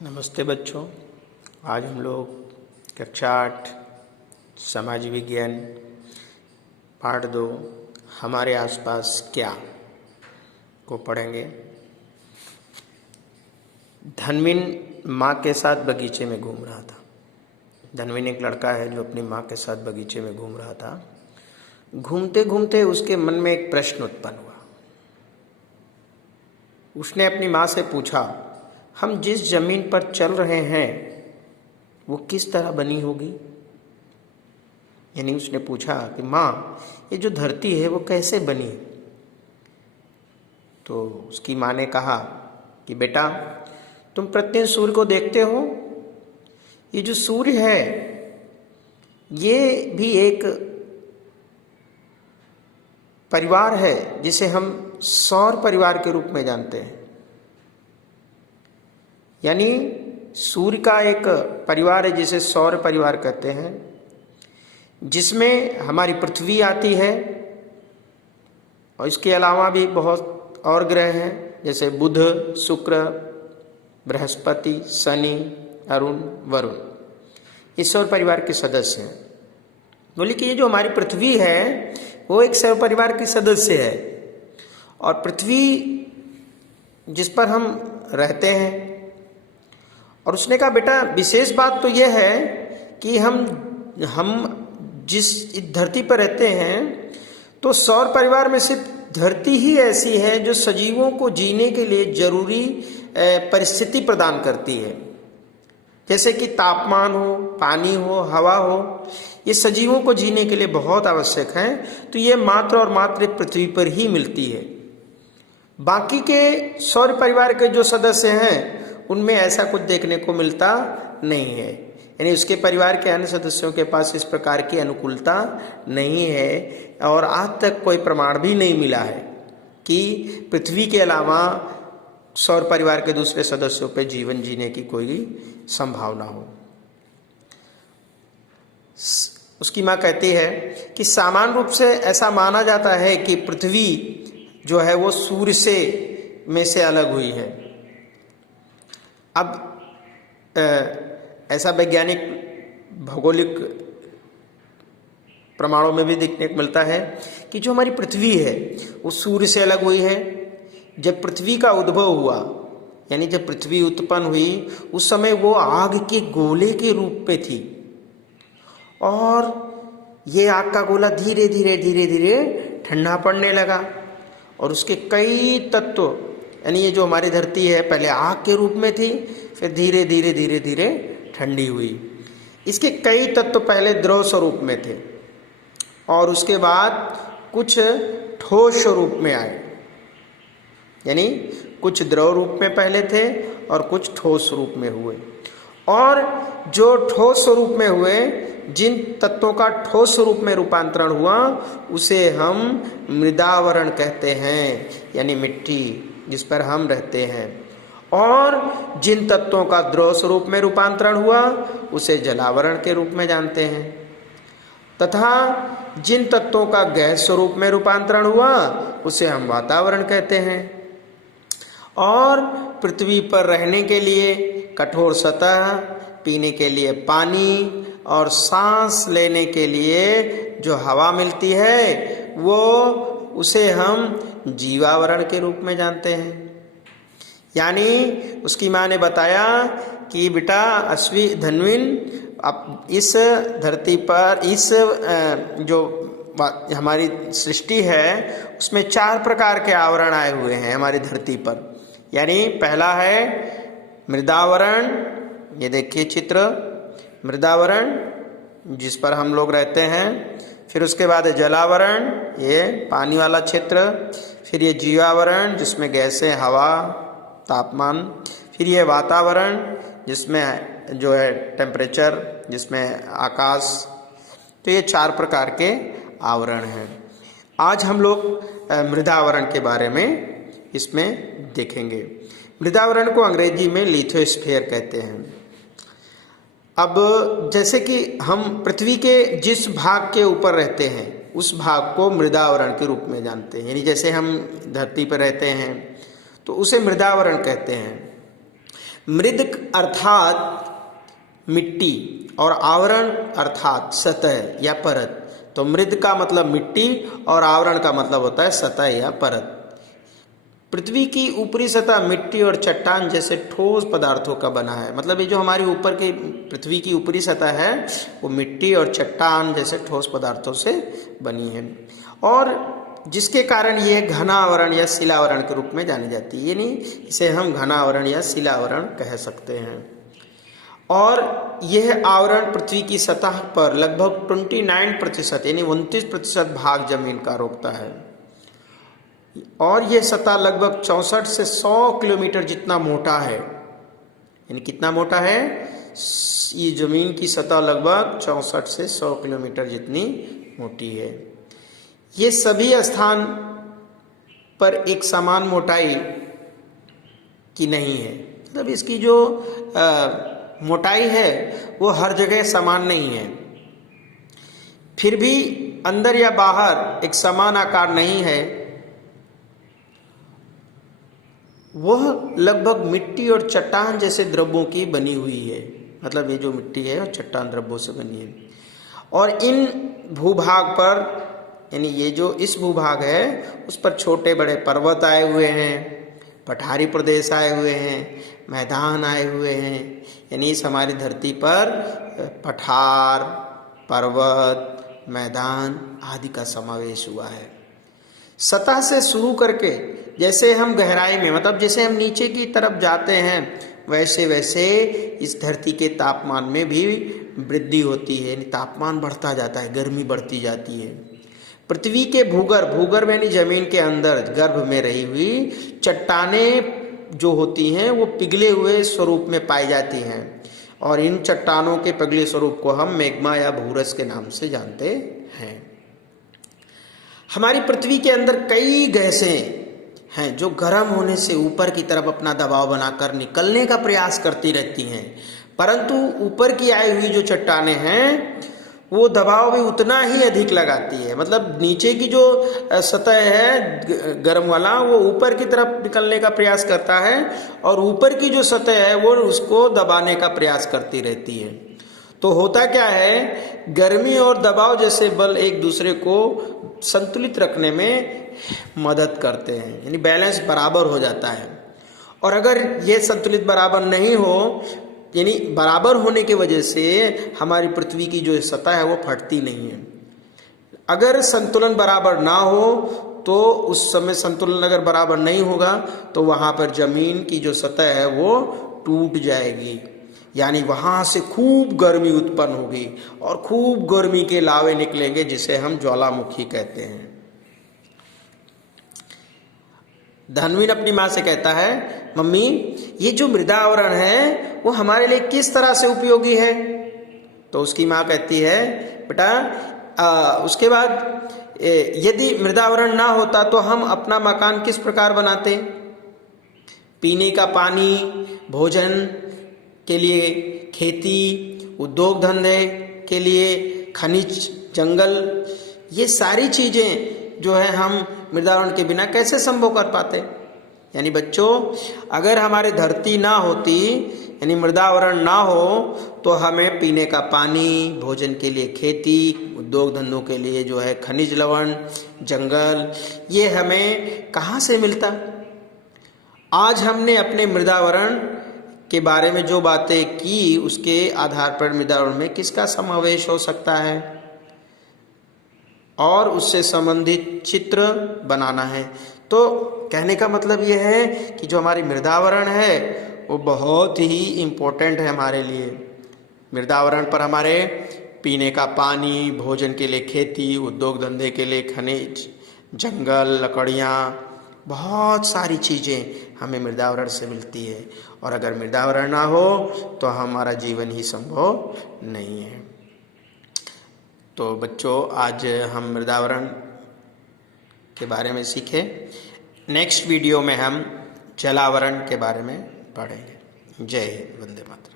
नमस्ते बच्चों। आज हम लोग कक्षा 8 समाज विज्ञान पाठ 2 हमारे आसपास क्या को पढ़ेंगे। धनविन माँ के साथ बगीचे में घूम रहा था। धनविन एक लड़का है जो अपनी माँ के साथ बगीचे में घूम रहा था। घूमते घूमते उसके मन में एक प्रश्न उत्पन्न हुआ। उसने अपनी माँ से पूछा, हम जिस जमीन पर चल रहे हैं वो किस तरह बनी होगी। यानी उसने पूछा कि माँ, ये जो धरती है वो कैसे बनी। तो उसकी माँ ने कहा कि बेटा, तुम प्रतिदिन सूर्य को देखते हो। ये जो सूर्य है ये भी एक परिवार है जिसे हम सौर परिवार के रूप में जानते हैं। यानी सूर्य का एक परिवार है जिसे सौर परिवार कहते हैं, जिसमें हमारी पृथ्वी आती है और इसके अलावा भी बहुत और ग्रह हैं जैसे बुध, शुक्र, बृहस्पति, शनि, अरुण, वरुण। इस सौर परिवार के सदस्य हैं। बोले कि ये जो हमारी पृथ्वी है वो एक सौर परिवार की सदस्य है और पृथ्वी जिस पर हम रहते हैं। और उसने कहा, बेटा विशेष बात तो यह है कि हम जिस धरती पर रहते हैं तो सौर परिवार में सिर्फ धरती ही ऐसी है जो सजीवों को जीने के लिए जरूरी परिस्थिति प्रदान करती है। जैसे कि तापमान हो, पानी हो, हवा हो, ये सजीवों को जीने के लिए बहुत आवश्यक है। तो ये मात्र और मात्र पृथ्वी पर ही मिलती है। बाकी के सौर परिवार के जो सदस्य हैं उनमें ऐसा कुछ देखने को मिलता नहीं है। यानी उसके परिवार के अन्य सदस्यों के पास इस प्रकार की अनुकूलता नहीं है और आज तक कोई प्रमाण भी नहीं मिला है कि पृथ्वी के अलावा सौर परिवार के दूसरे सदस्यों पर जीवन जीने की कोई संभावना हो। उसकी माँ कहती है कि सामान्य रूप से ऐसा माना जाता है कि पृथ्वी जो है वो सूर्य में से अलग हुई है। अब ऐसा वैज्ञानिक भौगोलिक प्रमाणों में भी देखने को मिलता है कि जो हमारी पृथ्वी है वो सूर्य से अलग हुई है। जब पृथ्वी का उद्भव हुआ, यानी जब पृथ्वी उत्पन्न हुई, उस समय वो आग के गोले के रूप में थी और ये आग का गोला धीरे धीरे ठंडा पड़ने लगा और उसके कई तत्व, यानी ये जो हमारी धरती है पहले आग के रूप में थी, फिर धीरे धीरे ठंडी हुई। इसके कई तत्व पहले द्रव स्वरूप में थे और उसके बाद कुछ ठोस स्वरूप में आए। यानी कुछ द्रव रूप में पहले थे और कुछ ठोस रूप में हुए। और जो ठोस स्वरूप में हुए, जिन तत्वों का ठोस स्वरूप में रूपांतरण हुआ उसे हम मृदावरण कहते हैं, यानी मिट्टी जिस पर हम रहते हैं। और जिन तत्वों का द्रव स्वरूप में रूपांतरण हुआ उसे जलावरण के रूप में जानते हैं, तथा जिन तत्वों का गैस स्वरूप में रूपांतरण हुआ उसे हम वातावरण कहते हैं। और पृथ्वी पर रहने के लिए कठोर सतह, पीने के लिए पानी और सांस लेने के लिए जो हवा मिलती है वो उसे हम जीवावरण के रूप में जानते हैं। यानी उसकी माँ ने बताया कि बेटा धनविन, अब इस धरती पर इस जो हमारी सृष्टि है उसमें 4 प्रकार के आवरण आए हुए हैं हमारी धरती पर। यानी पहला है मृदावरण, ये देखिए चित्र, मृदावरण जिस पर हम लोग रहते हैं। फिर उसके बाद है जलावरण, ये पानी वाला क्षेत्र। फिर ये जीवावरण जिसमें गैसें, हवा, तापमान। फिर ये वातावरण जिसमें जो है टेम्परेचर, जिसमें आकाश। तो ये 4 प्रकार के आवरण हैं। आज हम लोग मृदावरण के बारे में इसमें देखेंगे। मृदावरण को अंग्रेजी में लिथोस्फीयर कहते हैं। अब जैसे कि हम पृथ्वी के जिस भाग के ऊपर रहते हैं उस भाग को मृदावरण के रूप में जानते हैं। यानी जैसे हम धरती पर रहते हैं तो उसे मृदावरण कहते हैं। मृद अर्थात मिट्टी और आवरण अर्थात सतह या परत। तो मृद का मतलब मिट्टी और आवरण का मतलब होता है सतह या परत। पृथ्वी की ऊपरी सतह मिट्टी और चट्टान जैसे ठोस पदार्थों का बना है। मतलब ये जो हमारी ऊपर की पृथ्वी की ऊपरी सतह है वो मिट्टी और चट्टान जैसे ठोस पदार्थों से बनी है, और जिसके कारण ये घनावरण या शिलावरण के रूप में जानी जाती है। यानी इसे हम घनावरण या शिलावरण कह सकते हैं। और यह आवरण पृथ्वी की सतह पर लगभग 29% यानी 29% भाग जमीन का रोकता है, और यह सतह लगभग 64 से 100 किलोमीटर जितना मोटा है। यानी कितना मोटा है? ये जमीन की सतह लगभग 64 से 100 किलोमीटर जितनी मोटी है। ये सभी स्थान पर एक समान मोटाई की नहीं है। मतलब इसकी जो मोटाई है वो हर जगह समान नहीं है। फिर भी अंदर या बाहर एक समान आकार नहीं है। वह लगभग मिट्टी और चट्टान जैसे द्रव्यों की बनी हुई है। मतलब ये जो मिट्टी है वो चट्टान द्रव्यों से बनी है। और इन भूभाग पर, यानी ये जो इस भूभाग है उस पर छोटे बड़े पर्वत आए हुए हैं, पठारी प्रदेश आए हुए हैं, मैदान आए हुए हैं। यानी इस हमारी धरती पर पठार, पर्वत, मैदान आदि का समावेश हुआ है। सतह से शुरू करके जैसे हम गहराई में, मतलब जैसे हम नीचे की तरफ जाते हैं वैसे वैसे इस धरती के तापमान में भी वृद्धि होती है। यानी तापमान बढ़ता जाता है, गर्मी बढ़ती जाती है। पृथ्वी के भूगर्भ यानी जमीन के अंदर गर्भ में रही हुई चट्टानें जो होती हैं वो पिघले हुए स्वरूप में पाई जाती हैं, और इन चट्टानों के पिघले स्वरूप को हम मैग्मा या भूरस के नाम से जानते हैं। हमारी पृथ्वी के अंदर कई गैसें हैं जो गर्म होने से ऊपर की तरफ अपना दबाव बनाकर निकलने का प्रयास करती रहती हैं, परंतु ऊपर की आई हुई जो चट्टानें हैं वो दबाव भी उतना ही अधिक लगाती है। मतलब नीचे की जो सतह है गर्म वाला वो ऊपर की तरफ निकलने का प्रयास करता है, और ऊपर की जो सतह है वो उसको दबाने का प्रयास करती रहती है। तो होता क्या है, गर्मी और दबाव जैसे बल एक दूसरे को संतुलित रखने में मदद करते हैं। यानी बैलेंस बराबर हो जाता है। और अगर ये संतुलित बराबर नहीं हो, यानी बराबर होने की वजह से हमारी पृथ्वी की जो सतह है वो फटती नहीं है। अगर संतुलन बराबर ना हो तो उस समय संतुलन अगर बराबर नहीं होगा तो वहाँ पर जमीन की जो सतह है वो टूट जाएगी। यानी वहाँ से खूब गर्मी उत्पन्न होगी और खूब गर्मी के लावे निकलेंगे जिसे हम ज्वालामुखी कहते हैं। धनवीन अपनी माँ से कहता है, मम्मी ये जो मृदा आवरण है वो हमारे लिए किस तरह से उपयोगी है? तो उसकी माँ कहती है, बेटा उसके बाद यदि मृदा आवरण ना होता तो हम अपना मकान किस प्रकार बनाते? पीने का पानी, भोजन के लिए, खेती, उद्योग धंधे के लिए, खनिज, जंगल, ये सारी चीजें जो है हम मृदावरण के बिना कैसे संभव कर पाते? यानी बच्चों, अगर हमारी धरती ना होती, यानी मृदावरण ना हो, तो हमें पीने का पानी, भोजन के लिए खेती, उद्योग धंधों के लिए जो है खनिज लवण, जंगल, ये हमें कहाँ से मिलता? आज हमने अपने मृदावरण के बारे में जो बातें की उसके आधार पर मृदावरण में किसका समावेश हो सकता है और उससे संबंधित चित्र बनाना है। तो कहने का मतलब यह है कि जो हमारी मृदावरण है वो बहुत ही इम्पोर्टेंट है हमारे लिए। मृदावरण पर हमारे पीने का पानी, भोजन के लिए खेती, उद्योग धंधे के लिए खनिज, जंगल, लकड़ियाँ, बहुत सारी चीज़ें हमें मृदावरण से मिलती है। और अगर मृदावरण ना हो तो हमारा जीवन ही संभव नहीं है। तो बच्चों, आज हम मृदावरण के बारे में सीखे। नेक्स्ट वीडियो में हम जलावरण के बारे में पढ़ेंगे। जय हिंद, वंदे मातरम।